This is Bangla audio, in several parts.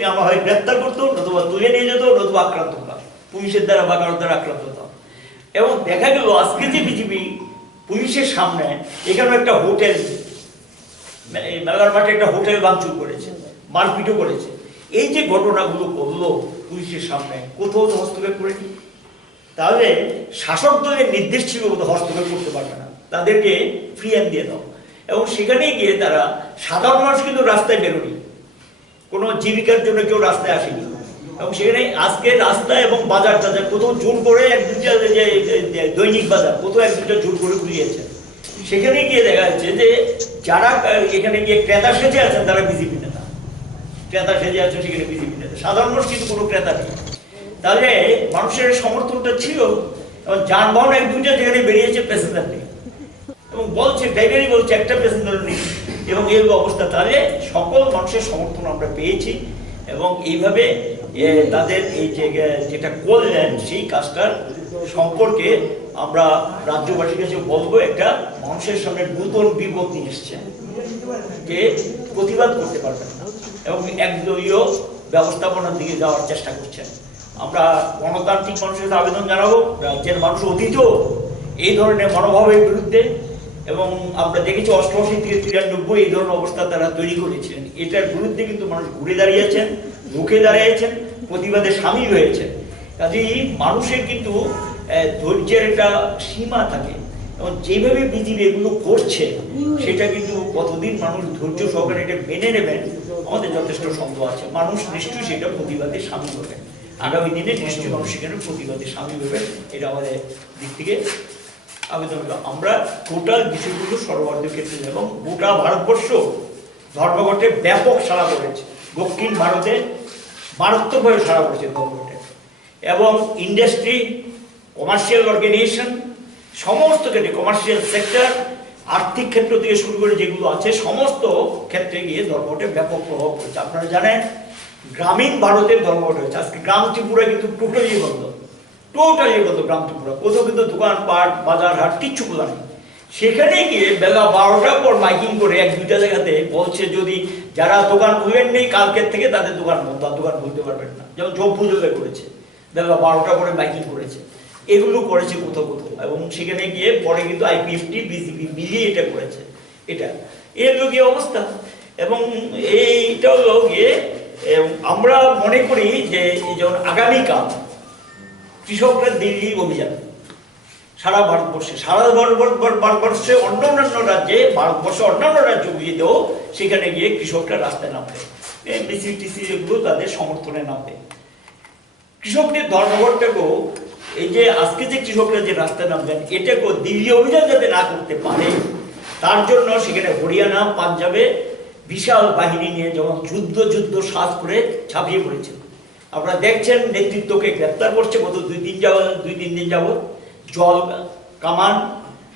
তুমি আমার হয় গ্রেপ্তার করতো, নতুবা তুলে নিয়ে যেত, নতুবা আক্রান্ত হতাম, পুলিশের দ্বারা বা কারোর দ্বারা আক্রান্ত হতাম। এবং দেখা গেল আজকে যে বিজেপি পুলিশের সামনে এখানে একটা হোটেল, মেলার মাঠে একটা হোটেল ভাঙচুর করেছে, মারপিটও করেছে, এই যে ঘটনাগুলো করলো পুলিশের সামনে, কোথাও তো হস্তক্ষেপ করেনি। তাহলে শাসক দলের নির্দেশ ছিল হস্তক্ষেপ করতে পারবে না, তাদেরকে ফ্রি হ্যান্ড দিয়ে দাও। এবং সেখানে গিয়ে তারা, সাধারণ মানুষ কিন্তু রাস্তায় বেরোনি, কোনো জীবিকার জন্য কেউ রাস্তায় আসেনি। এবং সেখানে আজকে রাস্তা এবং বাজার টাজার কোথাও জোর করে এক দুটা, যে দৈনিক বাজার কোথাও এক দুটা জোর করে বুঝিয়েছে। সেখানে গিয়ে দেখা যাচ্ছে যে যারা এখানে গিয়ে ক্রেতা সেজে আছেন তারা বিজেপি নেতা, ক্রেতা সেজে আছেন সেখানে বিজেপি নেতা, সাধারণ মানুষ কিন্তু কোনো ক্রেতা নেই। তাহলে মানুষের সমর্থনটা ছিল। এবং যানবাহন এক দুইটা যেখানে বেরিয়েছে প্যাসেঞ্জার নেই, এবং বলছে ড্রাইভারই বলছে একটা প্যাসেঞ্জার নেই, এবং এই অবস্থা। তাহলে সকল মানুষের সমর্থন আমরা পেয়েছি, এবং এইভাবে তাদের এই যে যেটা করলেন সেই কাজটার সম্পর্কে আমরা রাজ্যবাসীর কাছে বলবো, একটা মানুষের সামনে নতুন বিপদ নিয়ে এসছে, যে প্রতিবাদ করতে পারবেন না এবং একদলীয় ব্যবস্থাপনার দিকে যাওয়ার চেষ্টা করছেন। আমরা গণতান্ত্রিক মানুষের আবেদন জানাবো, রাজ্যের মানুষ অতীতও এই ধরনের মনোভাবের বিরুদ্ধে, এবং আমরা দেখেছি 88 থেকে 93 এই ধরনের অবস্থা তারা তৈরি করেছিলেন। এটার বিরুদ্ধে কিন্তু মানুষ ঘুরে দাঁড়িয়েছেন, রুখে দাঁড়িয়েছেন, প্রতিবাদে সামিল হয়েছেন। কাজেই মানুষের কিন্তু ধৈর্যের একটা সীমা থাকে, এবং যেভাবে বিজেপি এগুলো করছে সেটা কিন্তু কতদিন মানুষ ধৈর্য সহকারে এটা মেনে নেবেন আমাদের যথেষ্ট সন্দেহ আছে। মানুষ নিশ্চয়ই সেটা প্রতিবাদে সামিল হবে, আগামী দিনে নিশ্চয়ই মানুষ সেখানে প্রতিবাদে সামিল হবে, এটা আমাদের দিক থেকে আবেদন। আমরা টোটাল বিষয়গুলো সর্বাধিক ক্ষেত্রে, এবং গোটা ভারতবর্ষ ধর্মঘটে ব্যাপক সাড়া পড়েছে, দক্ষিণ ভারতে মারাত্মকভাবে সাড়া পড়েছে ধর্মঘটে, এবং ইন্ডাস্ট্রি, কমার্শিয়াল অর্গানাইজেশন, সমস্ত ক্ষেত্রে, কমার্শিয়াল সেক্টর, আর্থিক ক্ষেত্র থেকে শুরু করে যেগুলো আছে সমস্ত ক্ষেত্রে গিয়ে ধর্মঘটে ব্যাপক প্রভাব পড়েছে। আপনারা জানেন গ্রামীণ ভারতের ধর্মঘট হয়েছে, আজকে গ্রাম ত্রিপুরা কিন্তু টোটালি বন্ধ, গ্রাম ত্রিপুরা, কোথাও কিন্তু দোকানপাট, বাজার হাট কিচ্ছু খোলা নেই। সেখানে গিয়ে বেলা 12টার পর মাইকিং করে এক দুইটা জায়গাতে বলছে যদি যারা দোকান খুলেন নেই কালকের থেকে তাদের দোকান বন্ধ, দোকান খুলতে পারবেন না। যেমন জব পুজোতে করেছে, বেলা 12টা করে মাইকিং করেছে, এগুলো করেছে কোথাও কোথাও। এবং সেখানে গিয়ে পরে কিন্তু আইপিএফটি, বিজেপি মিলিয়ে এটা করেছে, এটা এর লোকীয় অবস্থা। এবং এইটা হলো গিয়ে আমরা মনে করি যে যেমন আগামীকাল কৃষকরা দিল্লি অভিযান, সারা ভারতবর্ষে অন্যান্য রাজ্যে, ভারতবর্ষে অন্যান্য রাজ্যগুলিতেও সেখানে গিয়ে কৃষকরা রাস্তায় নামবে, মিছিল টিসিল এগুলো তাদের সমর্থনে নামবে। কৃষকদের ধর্মঘটটাকেও, এই যে আজকে যে কৃষকরা যে রাস্তায় নামবেন, এটাকেও দিল্লি অভিযান যাতে না করতে পারে তার জন্য সেখানে হরিয়ানা, পাঞ্জাবে বিশাল বাহিনী নিয়ে যেমন যুদ্ধ সাজ করে ঝাঁপিয়ে পড়েছে। আপনারা দেখছেন নেতৃত্বকে গ্রেপ্তার করছে গত 2-3 দিন যাবৎ, জল কামান,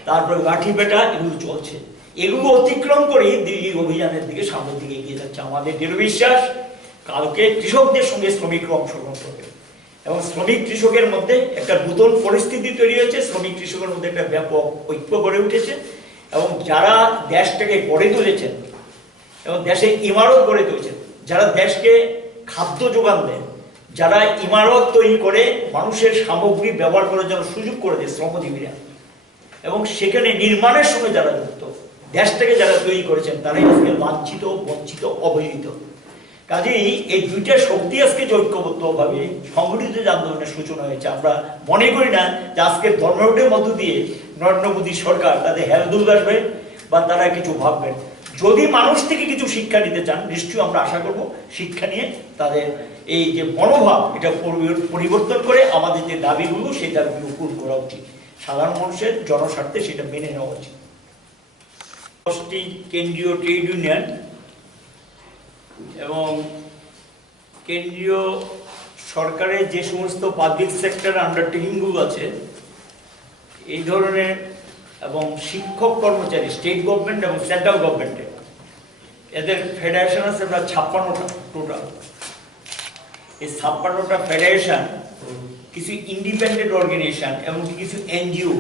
তারপরে লাঠি পেটা এগুলো চলছে। এগুলো অতিক্রম করেই দিল্লি অভিযানের দিকে সামনের দিকে এগিয়ে যাচ্ছে। আমাদের দৃঢ় বিশ্বাস কালকে কৃষকদের সঙ্গে শ্রমিকরা অংশগ্রহণ করবে, এবং শ্রমিক কৃষকের মধ্যে একটা নতুন পরিস্থিতি তৈরি হয়েছে, শ্রমিক কৃষকের মধ্যে একটা ব্যাপক ঐক্য গড়ে উঠেছে। এবং যারা দেশটাকে গড়ে তুলেছেন এবং দেশে ইমারত গড়ে তুলেছেন, যারা দেশকে খাদ্য যোগান দেন, যারা ইমারত তৈরি করে মানুষের সামগ্রী ব্যবহার করার জন্য সুযোগ করে দেয় শ্রমজীবীরা, এবং সেখানে নির্মাণের সঙ্গে যারা যুক্ত, দেশটাকে যারা তৈরি করেছেন, তারাই আজকে লাঞ্ছিত, বঞ্চিত, অবহেলিত। কাজেই এই দুইটা শক্তি আজকে ঐক্যবদ্ধভাবে সংগঠিত আন্দোলনের সূচনা হয়েছে। আমরা মনে করি না যে আজকের ধর্মঘটের মধ্য দিয়ে নরেন্দ্র মোদী সরকার তাদের হেলদুল আসবে বা তারা কিছু ভাববেন। যদি মানুষ থেকে কিছু শিক্ষা নিতে চান, নিশ্চয়ই আমরা আশা করব শিক্ষা নিয়ে তাদের এই যে মনোভাব এটা পরিবর্তন করে আমাদের যে দাবিগুলো সেই দাবিগুলো পূরণ করা উচিত, সাধারণ মানুষের জনস্বার্থে সেটা মেনে নেওয়া উচিত। কেন্দ্রীয় ট্রেড ইউনিয়ন এবং কেন্দ্রীয় সরকারের যে সমস্ত পাবলিক সেক্টর আন্ডারটেকিংগুলো আছে এই ধরনের, এবং শিক্ষক কর্মচারী, স্টেট গভর্নমেন্ট এবং সেন্ট্রাল গভর্নমেন্টে এদের ফেডারেশন আছে প্রায় 56টা টোটাল। এই 56টা ফেডারেশন, কিছু ইন্ডিপেন্ডেন্ট অর্গানাইজেশন এবং কিছু এনজিও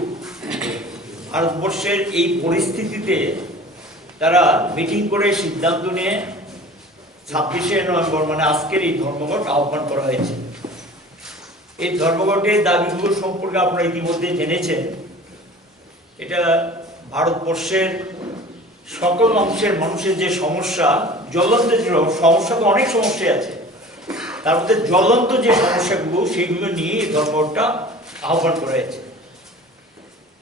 ভারতবর্ষের এই পরিস্থিতিতে তারা মিটিং করে সিদ্ধান্ত নিয়ে 26শে নভেম্বর মানে আজকের এই ধর্মঘট আহ্বান করা হয়েছে। এই ধর্মঘটের দাবিগুলো সম্পর্কে আপনারা ইতিমধ্যে জেনেছেন। এটা ভারতবর্ষের সকল অংশের মানুষের যে সমস্যা, জ্বলন্ত সমস্যা তো অনেক সমস্যাই আছে, তার মধ্যে জ্বলন্ত যে সমস্যাগুলো সেইগুলো নিয়ে এই ধর্মঘটটা আহ্বান করা হয়েছে।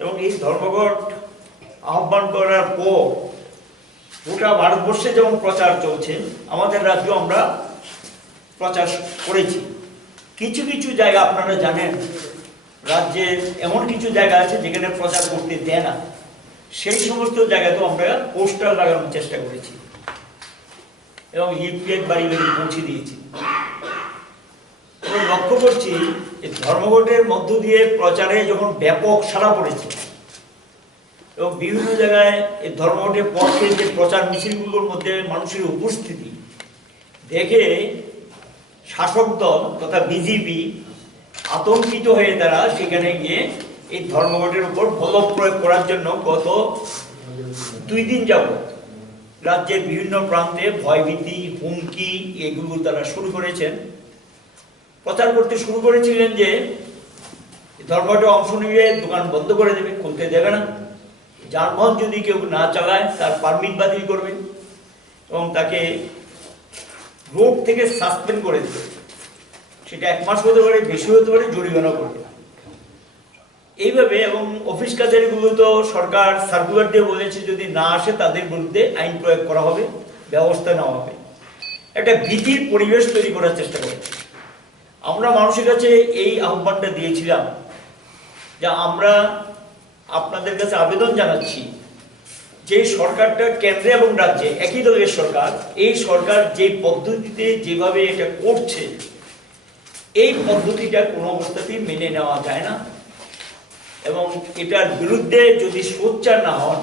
এবং এই ধর্মঘট আহ্বান করার পর গোটা ভারতবর্ষে যেমন প্রচার চলছে, আমাদের রাজ্য আমরা প্রচার করেছি। কিছু কিছু জায়গা আপনারা জানেন, রাজ্যের এমন কিছু জায়গা আছে যেখানে প্রচার করতে দেয় না, সেই সমস্ত জায়গাতেও আমরা পোস্টার লাগানোর চেষ্টা করেছি এবং লিফলেট বাড়ি বাড়ি পৌঁছে দিয়েছি। আমরা লক্ষ্য করছি এই ধর্মঘটের মধ্য দিয়ে প্রচারে যখন ব্যাপক সাড়া পড়েছে এবং বিভিন্ন জায়গায় এই ধর্মঘটের পক্ষে যে প্রচার মিছিলগুলোর মধ্যে মানুষের উপস্থিতি দেখে শাসক দল তথা বিজেপি আতঙ্কিত হয়ে তারা সেখানে গিয়ে এই ধর্মঘটের উপর বল প্রয়োগ করার জন্য গত 2 দিন যাবত রাজ্যের বিভিন্ন প্রান্তে ভয়ভীতি, হুমকি এগুলো তারা শুরু করেছেন। প্রচার করতে শুরু করেছিলেন যে ধর্মঘটে অংশ নিয়ে দোকান বন্ধ করে দেবে, খুলতে দেবে না, যানবাহন যদি কেউ না চালায় তার পারমিট বাতিল করবে এবং তাকে রোড থেকে সাসপেন্ড করে দেবে। সেটা 1 মাস হতে পারে, বেশি হতে পারে, জরিমানা করবে। এইভাবে এবং অফিস কাছারিগুলো তো সরকার সার্কুলার দিয়ে বলেছে যদি না আসে তাদের বিরুদ্ধে আইন প্রয়োগ করা হবে, ব্যবস্থা নেওয়া হবে। একটা ভীতির পরিবেশ তৈরি করার চেষ্টা করেছে। আমরা মানুষের কাছে এই আহ্বানটা দিয়েছিলাম যে আমরা আপনাদের কাছে আবেদন জানাচ্ছি যে সরকারটা কেন্দ্রে এবং রাজ্যে একই দলের সরকার, এই সরকার যে পদ্ধতিতে যেভাবে এটা করছে এই পদ্ধতিটা কোনো অবস্থাতেই মেনে নেওয়া যায় না এবং এটার বিরুদ্ধে যদি সোচ্চার না হন,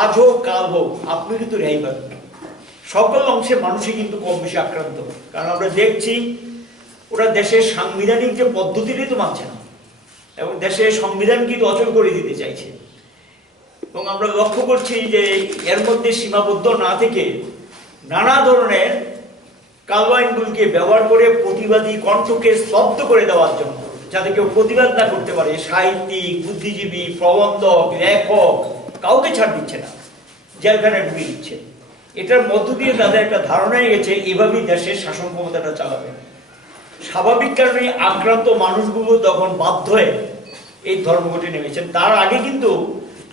আজ হোক কাল হোক আপনি কিন্তু রেহাই পাবেন। সকল অংশের মানুষই কিন্তু কম বেশি আক্রান্ত, কারণ আমরা দেখছি ওরা দেশের সাংবিধানিক যে পদ্ধতিটাই তো মানছে না এবং দেশের সংবিধান কিন্তু অচল করে দিতে চাইছে। এবং আমরা লক্ষ্য করছি যে এর মধ্যে সীমাবদ্ধ না থেকে নানা ধরনের কালো আইনগুলোকে ব্যবহার করে প্রতিবাদী কণ্ঠকে স্তব্ধ করে দেওয়ার জন্য, যাতে কেউ প্রতিবাদ না করতে পারে, সাহিত্যিক, বুদ্ধিজীবী, প্রবন্ধক, লেখক কাউকে ছাড় দিচ্ছে না, জেলখানায় ঢুকিয়ে দিচ্ছে। এটার মধ্য দিয়ে তাদের একটা ধারণা হয়ে গেছে এভাবেই দেশের শাসন ক্ষমতাটা চালাবে। স্বাভাবিক কারণে আক্রান্ত মানুষগুলো তখন বাধ্য হয়ে এই ধর্মঘটে নেমেছেন। তার আগে কিন্তু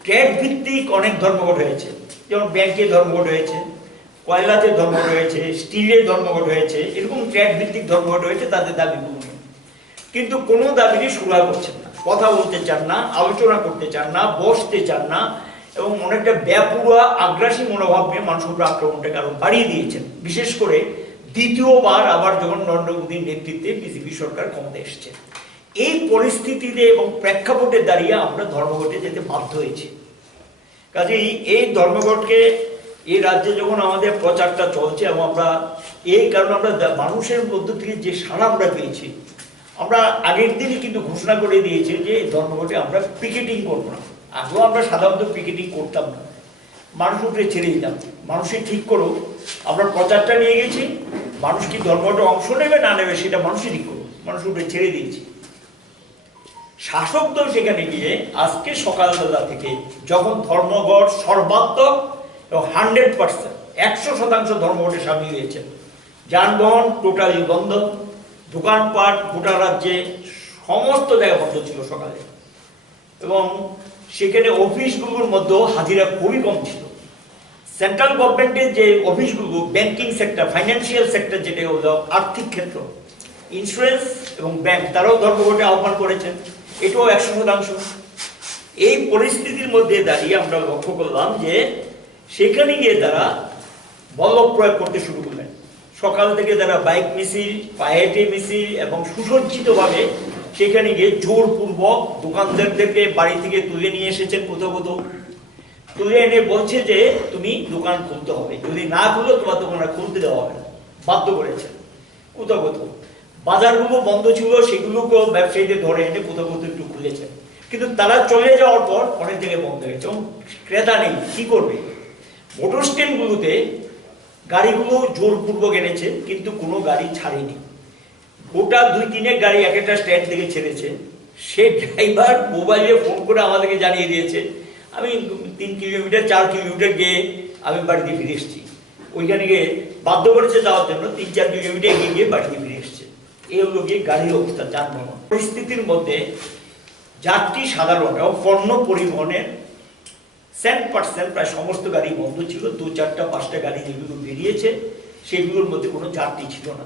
ট্রেড ভিত্তিক অনেক ধর্মঘট হয়েছে, যেমন ব্যাংকে ধর্মঘট হয়েছে, কয়লাতে ধর্মঘট হয়েছে, স্টিলের ধর্মঘট হয়েছে, এরকম ট্রেড ভিত্তিক ধর্মঘট হয়েছে তাদের দাবিগুলো নিয়ে। কিন্তু কোনো দাবিকে সুরাহা করছেন না, কথা বলতে চান না, আলোচনা করতে চান না, বসতে চান না এবং অনেকটা ব্যাপুরা আগ্রাসী মনোভাব নিয়ে মানুষের উপর আক্রমণটাকে আরো বাড়িয়ে দিয়েছেন। বিশেষ করে দ্বিতীয়বার আবার যখন নরেন্দ্র মোদীর নেতৃত্বে বিজেপি সরকার ক্ষমতায় এসেছে, এই পরিস্থিতিতে এবং প্রেক্ষাপটে দাঁড়িয়ে আমরা ধর্মঘটে যেতে বাধ্য হয়েছি। কাজেই এই ধর্মঘটকে এই রাজ্যে যখন আমাদের প্রচারটা চলছে এবং আমরা এই কারণে আমরা মানুষের মধ্য থেকে যে সাড়া আমরা পেয়েছি, আমরা আগের দিনই কিন্তু ঘোষণা করে দিয়েছি যে ধর্মঘটে আমরা পিকেটিং করবো না। আগেও আমরা সাধারণত পিকেটিং করতাম না, মানুষ উপরে ছেড়ে দিতাম, মানুষই ঠিক করো। আমরা প্রচারটা নিয়ে গেছি, মানুষ কি ধর্মঘটে অংশ নেবে না নেবে সেটা মানুষই ঠিক করো, মানুষ উপরে ছেড়ে দিয়েছি। শাসক দল সেখানে গিয়ে আজকে সকালবেলা থেকে যখন ধর্মঘট সর্বাত্মক এবং 100%, 100% ধর্মঘটে সামিল হয়েছে, যানবাহন টোটালি বন্ধ, দোকানপাট গোটা রাজ্যে সমস্ত জায়গা বন্ধ ছিল সকালে এবং সেখানে অফিসগুলোর মধ্যেও হাজিরা খুবই কম ছিল। সেন্ট্রাল গভর্নমেন্টের যে অফিসগুলো, ব্যাংকিং সেক্টর, ফাইন্যান্সিয়াল সেক্টর, যেটা হলো আর্থিক ক্ষেত্র, ইন্স্যুরেন্স এবং ব্যাংক, তারাও ধর্মঘটে আহ্বান করেছেন, এটাও 100%। এই পরিস্থিতির মধ্যে দাঁড়িয়ে আমরা লক্ষ্য করলাম যে সেখানে গিয়ে তারা বল প্রয়োগ করতে শুরু করলেন। সকাল থেকে তারা বাইক মিছিল, পায়ে হেঁটে মিছিল এবং সুসজ্জিতভাবে সেখানে গিয়ে জোরপূর্বক দোকানদারদেরকে বাড়ি থেকে তুলে নিয়ে এসেছেন, কোথাও কোথাও তুলে এনে বলছে যে তুমি দোকান খুলতে হবে, যদি না খুলো তোমার দোকান খুলতে দেওয়া হবে না, বাধ্য করেছেন। কোথাও কোথাও বাজারগুলো বন্ধ ছিল, সেগুলোকেও ব্যবসায়ীদের ধরে এনে কোথাও কোথাও একটু খুলেছেন, কিন্তু তারা চলে যাওয়ার পর অনেক জায়গায় বন্ধ হয়েছে এবং ক্রেতা নেই, কি করবে? মোটর স্ট্যান্ডগুলোতে গাড়িগুলো জোরপূর্বক এনেছে, কিন্তু কোনো গাড়ি ছাড়েনি। গোটা 2-3 গাড়ি এক একটা স্ট্যান্ড থেকে ছেড়েছে। সে ড্রাইভার মোবাইলে ফোন করে আমাদেরকে জানিয়ে দিয়েছে, আমি 3 কিলোমিটার 4 কিলোমিটার গিয়ে আমি বাড়িতে ফিরে এসেছি। ওইখানে গিয়ে বাধ্য করেছে যাওয়ার জন্য, 3-4 কিলোমিটার এগিয়ে গিয়ে বাড়িতে ফিরে এসছে। এই হলো গিয়ে গাড়ির অবস্থা, যানবাহন পরিস্থিতির মধ্যে যাত্রী সাধারণ এবং পণ্য পরিবহনের 100% প্রায় সমস্ত গাড়ি বন্ধ ছিল। 2-4-5টা গাড়ি যেগুলো বেরিয়েছে সেগুলোর মধ্যে কোনো যাত্রী ছিল না,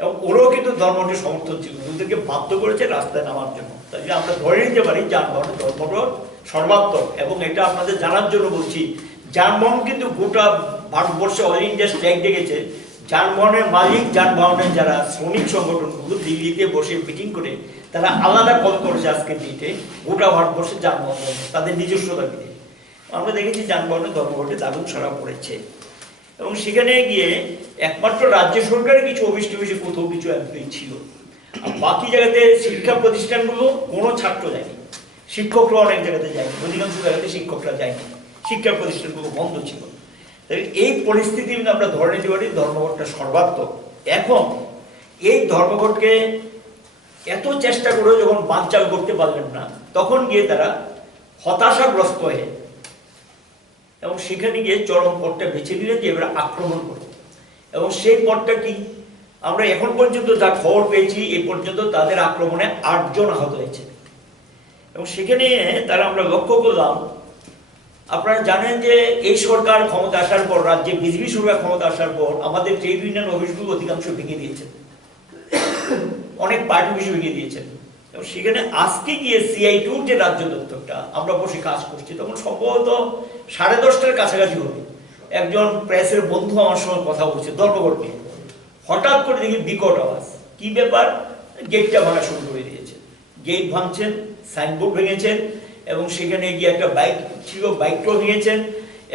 এবং ওরাও কিন্তু ধর্মঘটের সমর্থন ছিল, ওদেরকে বাধ্য করেছে রাস্তায় নামার জন্য। তাই আমরা ধরে নিতে পারি যানবাহনের ধর্মঘট সর্বাত্মক। এবং এটা আপনাদের জানার জন্য বলছি, যানবাহন কিন্তু গোটা ভারতবর্ষে অল ইন্ডিয়া স্ট্রাইক ডেকেছে। যানবাহনের মালিক, যানবাহনের যারা শ্রমিক সংগঠনগুলো দিল্লিতে বসে মিটিং করে তারা আলাদা কল করেছে আজকের ডেটে গোটা ভারতবর্ষের যানবাহন তাদের নিজস্ব দাবিতে। আমরা দেখেছি যানবাহনের ধর্মঘটে দারুণ সাড়া পড়েছে, এবং সেখানে গিয়ে একমাত্র রাজ্য সরকারের কিছু অফিস টফিসে কোথাও কিছু এমপ্লয়ি ছিল, আর বাকি জায়গাতে শিক্ষা প্রতিষ্ঠানগুলো কোনো ছাত্র যায়নি, শিক্ষকরা অনেক জায়গাতে যায়নি, অধিকাংশ জায়গাতে শিক্ষকরা যায়নি, শিক্ষা প্রতিষ্ঠানগুলো বন্ধ ছিল। তাই এই পরিস্থিতি আমরা ধরে নিতে পারি ধর্মঘটটা সর্বাত্মক। এখন এই ধর্মঘটকে এত চেষ্টা করেও যখন বানচাল করতে পারলেন না, তখন গিয়ে তারা হতাশাগ্রস্ত হয়ে এবং সেখানে গিয়ে চরম পথটা বেছে নিলেন যে এবার আক্রমণ করবে। এবং সেই পথটা কি, আমরা এখন পর্যন্ত যা খবর পেয়েছি এই পর্যন্ত তাদের আক্রমণে 8 জন আহত হয়েছে। এবং সেখানে তারা আমরা লক্ষ্য করলাম, আপনারা জানেন যে এই সরকার ক্ষমতা আসার পর, রাজ্যে বিজেপি সরকার ক্ষমতা আসার পর আমাদের ট্রেড ইউনিয়ন অফিসগুলো অধিকাংশ ভেঙে দিয়েছেন, অনেক পার্টি অফিস ভেঙে দিয়েছেন। এবং সেখানে আজকে গিয়ে CI2 যে রাজ্য দপ্তরটা আমরা বসে কাজ করছি, তখন সম্ভবত 10:30টার কাছাকাছি হবে। একজন প্রেসের বন্ধু আমার সঙ্গে কথা বলছে ধর্মঘট নিয়ে, হঠাৎ করে দেখি বিকট আওয়াজ, কি ব্যাপার, গেটটা ভাঙা শুরু করে দিয়েছে। গেট ভাঙছেন, সাইনবোর্ড ভেঙেছেন, এবং সেখানে গিয়ে একটা বাইক ছিল, বাইকটাও ভেঙেছেন,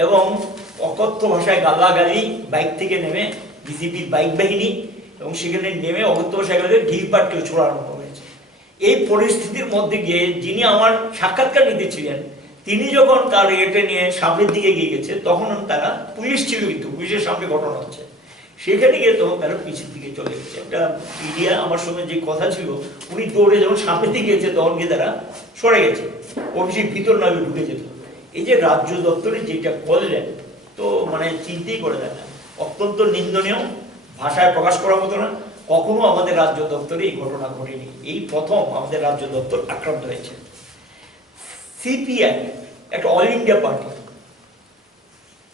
এবং অকথ্য ভাষায় গালাগালি বাইক থেকে নেমে বিজেপির বাইক বাহিনী, এবং সেখানে নেমে অকথ্য ভাষায় ঢিল পাটকেও ছোড়া আরম্ভ হয়েছে। এই পরিস্থিতির মধ্যে গিয়ে যিনি আমার সাক্ষাৎকার নিতেছিলেন, তিনি যখন তার এটা নিয়ে সামনের দিকে গিয়ে গেছে, তখন তারা, পুলিশ ছিল কিন্তু পুলিশের সামনে ঘটনা হচ্ছে, সেখানে গিয়ে তখন তারা পিছের দিকে চলে গেছে। একটা মিডিয়া আমার সঙ্গে যে কথা ছিল, উনি দৌড়ে যখন সামনের দিকে গেছে তখন গিয়ে তারা সরে গেছে, অফিসের ভিতর না ঢুকে যেত। এই যে রাজ্য দপ্তরে যেটা করলেন, তো মানে চিন্তাই করে দেয় না, অত্যন্ত নিন্দনীয়, ভাষায় প্রকাশ করার মতো না। কখনো আমাদের রাজ্য দপ্তরে এই ঘটনা ঘটেনি, এই প্রথম আমাদের রাজ্য দপ্তর আক্রান্ত হয়েছে। CPI একটা অল ইন্ডিয়া পার্টি,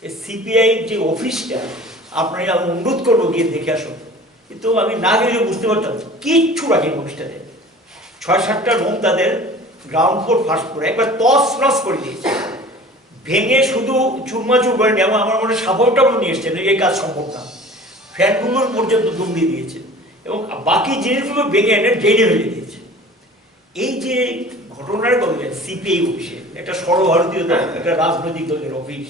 এই CPI যে অফিসটা আপনারা, আমি অনুরোধ করবো গিয়ে দেখে আসুন, কিন্তু আমি না গেলে বুঝতে পারতাম কিচ্ছু রাখেনি অফিসটাতে। 6-7টা রুম তাদের গ্রাউন্ড ফ্লোর ফার্স্ট ফ্লোর একবার তস নস করে দিয়েছে, ভেঙে শুধু চুরমাচুর করেনি, এবং আমার মনে সাফলটাও নিয়ে এসছেন, এই কাজ সম্ভব না, ফ্যানগুলোর পর্যন্ত দুম দিয়ে দিয়েছে, এবং বাকি জিনিসগুলো ভেঙে এনে ড্রেনে ফেলে দিয়েছে। এই যে ঘটনার বললেন CPI অফিসে, একটা সর্বভারতীয় দল, একটা রাজনৈতিক দলের অফিস,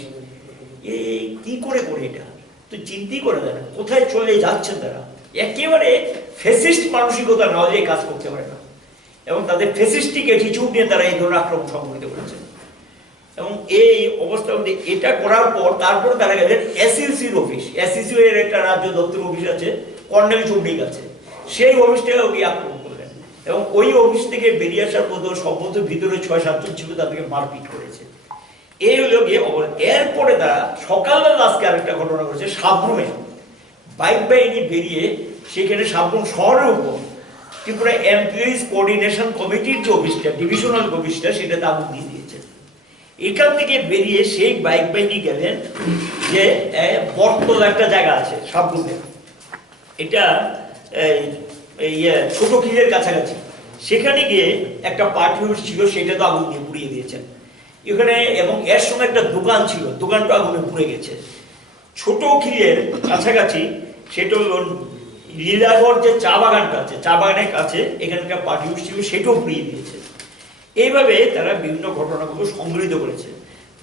এই কি করে এটা তো চিন্তাই করে দেয় না, কোথায় চলে যাচ্ছেন তারা। একেবারে ফ্যাসিস্ট মানসিকতা না হলে কাজ করতে পারে না, এবং তাদের ফ্যাসিস্টিক অ্যাটিটিউড নিয়ে তারা এই ধরনের আক্রমণ সংঘটিত করেছে। এবং এই অবস্থা এটা করার পর তারপর তারা গেলেন SECর অফিস, SEC এর একটা রাজ্য দপ্তর অফিস আছে, কর্নেল চৌধুরীর কাছে, সেই অফিসটাকে গিয়ে আক্রমণ করলেন, এবং ওই অফিস থেকে বেরিয়ে আসার পর সম্ভবত ভিতরে 6-7 জন ছিল, তাদেরকে মারপিট করেছে। এই হলো গিয়ে এরপরে তারা সকালবেলা আজকে আরেকটা ঘটনা করেছে, সাবরুমে বাইক বাহিনী বেরিয়ে সেখানে সাবরুম শহরের উপর ত্রিপুরা এমপ্লয়িজ কোঅর্ডিনেশন কমিটির যে অফিসটা, ডিভিশনাল অফিসটা, সেটাতে আগুন দিয়ে দিয়েছে। এখান থেকে বেরিয়ে সেই বাইক বাহিনী গেলেন যে বটতলা একটা জায়গা আছে সাবরুমে, এটা ছোট খিলের কাছাকাছি, সেখানে গিয়ে একটা পার্টি অফিস ছিল, সেটা তো আগুন দিয়ে পুড়িয়ে দিয়েছেন এখানে, এবং এর সঙ্গে একটা দোকান ছিল, দোকানটা আগুনে পুড়ে গেছে। ছোট খিলের কাছাকাছি সেটা হলো লীলাগড় যে চা বাগানটা আছে, চা বাগানের কাছে এখানে একটা পার্টি অফিস ছিল, সেটাও পুড়িয়ে দিয়েছে। এইভাবে তারা বিভিন্ন ঘটনাগুলো সংগঠিত করেছে।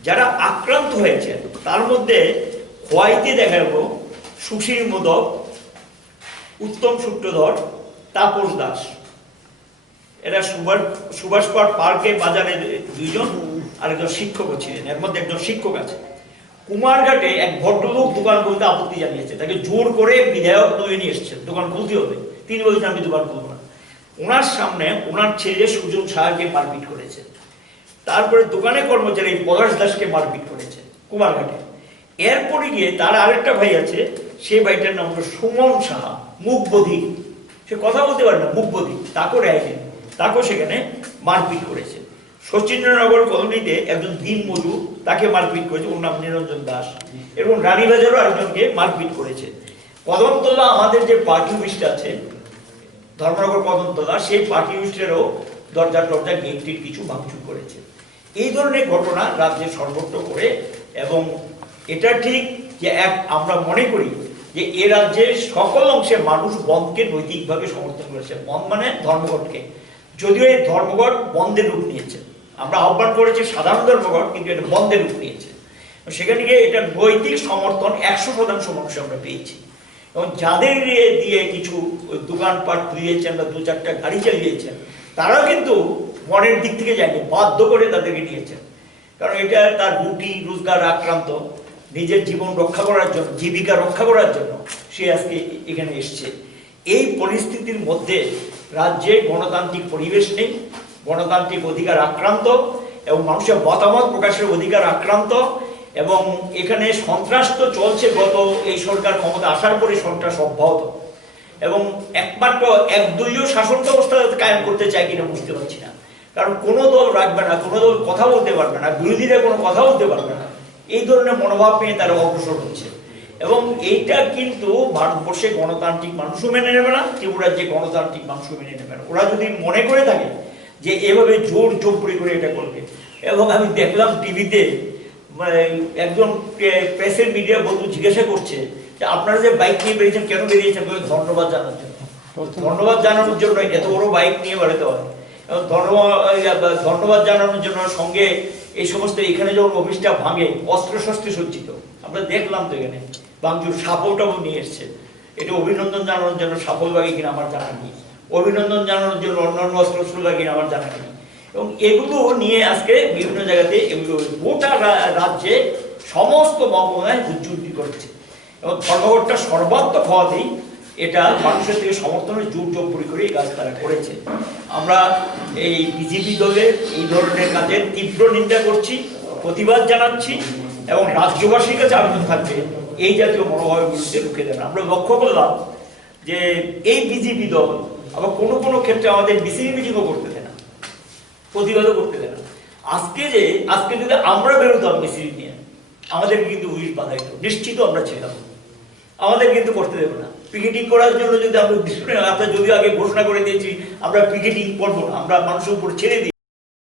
যারা আক্রান্ত হয়েছে তার মধ্যে খোয়াইতে দেখা গেল সুশীল মোদক, উত্তম সূত্রধর, তাপস দাস, এরা সুভাষ পার্কে বাজারে 2 জন, আরেকজন শিক্ষকও ছিলেন, এর মধ্যে একজন শিক্ষক আছে। কুমারঘাটে এক ভদ্রলোক দোকান খুলতে আপত্তি জানিয়েছে, তাকে জোর করে বিধায়ক তুলে নিয়ে এসেছেন, দোকান খুলতে হবে। তিনি বলছেন আমি দোকান খুলবো না। ওনার সামনে ওনার ছেলে সুজন সাহাকে মারপিট করেছে। তারপরে দোকানে কর্মচারী পলাশ দাসকে মারপিট করেছে কুমারঘাটে। এরপরে গিয়ে তার আরেকটা ভাই আছে, সেই ভাইটার নাম হলো সুমন সাহা, মুখবধির, সে কথা বলতে পারে না, মুখবধির, তাকেও রেহাই দেন, তাকেও সেখানে মারপিট করেছে। শচীন্দ্রনগর কলোনিতে একজন দিন মজুর, তাকে মারপিট করেছে, ওর নাম নিরঞ্জন দাস। এবং রানীবাজারও আরেকজনকে মারপিট করেছে। কদমতলা আমাদের যে পার্টি অফিসটা আছে ধর্মনগর কদমতলা, সেই পার্টি অফিসেরও দরজা টরজা গেট টেট কিছু ভাঙচুর করেছে। এই ধরনের ঘটনা রাজ্যে সর্বত্র করে। এবং এটা ঠিক যে আমরা মনে করি যে এ রাজ্যের সকল অংশের মানুষ বন্ধকে নৈতিকভাবে সমর্থন করেছে, বন্ধ মানে ধর্মঘটকে, যদিও এই ধর্মঘট বন্ধের রূপ নিয়েছে। আমরা আহ্বান করেছি সাধারণ ধর্মঘট, কিন্তু এটা বন্ধের রূপ নিয়েছে। সেখানে গিয়ে এটা নৈতিক সমর্থন 100% মানুষ আমরা পেয়েছি। এবং যাদের দিয়ে কিছু দোকানপাট দিয়েছেন বা দু চারটা গাড়ি চালিয়েছেন, তারাও কিন্তু মনের দিক থেকে যায়নি, বাধ্য করে তাদেরকে নিয়েছেন। কারণ এটা তার রুটি রোজগার আক্রান্ত, নিজের জীবন রক্ষা করার জন্য, জীবিকা রক্ষা করার জন্য সে আজকে এখানে এসছে। এই পরিস্থিতির মধ্যে রাজ্যে গণতান্ত্রিক পরিবেশ নেই, গণতান্ত্রিক অধিকার আক্রান্ত, এবং মানুষের মতামত প্রকাশের অধিকার আক্রান্ত। এবং এখানে সন্ত্রাস তো চলছে, গত এই সরকার ক্ষমতা আসার পরে সন্ত্রাস অব্যাহত। এবং একমাত্র একদলীয় শাসন ব্যবস্থা কায়েম করতে চায় কিনা বুঝতে পারছি না। কারণ কোনো দল রাখবে না, কোনো দল কথা বলতে পারবে না, বিরোধীরা কোনো কথা বলতে পারবে না, এই ধরনের মনোভাব নিয়ে তারা অগ্রসর হচ্ছে। এবং এইটা কিন্তু ভারতবর্ষে গণতান্ত্রিক মানুষও মেনে নেবে না, ত্রিপুরার যে গণতান্ত্রিক মানুষও মেনে নেবে না। ওরা যদি মনে করে থাকে যে এভাবে জোর জোরপড়ি করে এটা করবে। এবং আমি দেখলাম টিভিতে একজন প্রেসের মিডিয়া বন্ধু জিজ্ঞাসা করছে যে আপনারা যে বাইক নিয়ে বেরিয়েছেন, কেন বেরিয়েছেন? ধন্যবাদ জানার জন্য। ধন্যবাদ জানানোর জন্য এত বড় বাইক নিয়ে বেরোতে হয়। এবং ধন্যবাদ জানানোর জন্য সঙ্গে এই সমস্ত এখানে যখন অফিসটা ভাঙে অস্ত্র শস্ত্রে সজ্জিত, আমরা দেখলাম তো এখানে ভাঙচুর, সাপোটাও নিয়ে এসছে। এটা অভিনন্দন জানানোর জন্য সাফল লাগে কিনা আমার জানা নেই, অভিনন্দন জানানোর জন্য অন্যান্য অস্ত্র লাগে কিনা আমার জানা নেই। এবং এগুলো নিয়ে আজকে বিভিন্ন জায়গাতে এগুলো গোটা রাজ্যে সমস্ত মহকুমায় উজ্জীবিত করছে। এবং ধর্মঘটটা সর্বাত্মক হওয়াতেই এটা মানুষের থেকে সমর্থনের জোর জোরপড়ি করে এই কাজ তারা করেছে। আমরা এই বিজেপি দলের এই ধরনের কাজের তীব্র নিন্দা করছি, প্রতিবাদ জানাচ্ছি। এবং রাজ্যবাসীর কাছে আবেদন থাকবে এই জাতীয় মনোভাবের বিরুদ্ধে রুখে দেন। আমরা লক্ষ্য করলাম যে এই বিজেপি দল আবার কোনো কোনো ক্ষেত্রে আমাদের মিছিল মিটিংও করতে দেয় না, প্রতিবাদও করতে দেয় না। আজকে যদি আমরা বেরোতাম মিছিল নিয়ে, আমাদেরকে কিন্তু পুলিশ বাধা দিত, নিশ্চিত আমরা ছিলাম, আমাদের কিন্তু করতে দেবো না। পিকেটিং করার জন্য যদি আমরা যদিও আগে ঘোষণা করে দিয়েছি আমরা পিকেটিং করবো না, আমরা মানুষের উপর ছেড়ে দিই।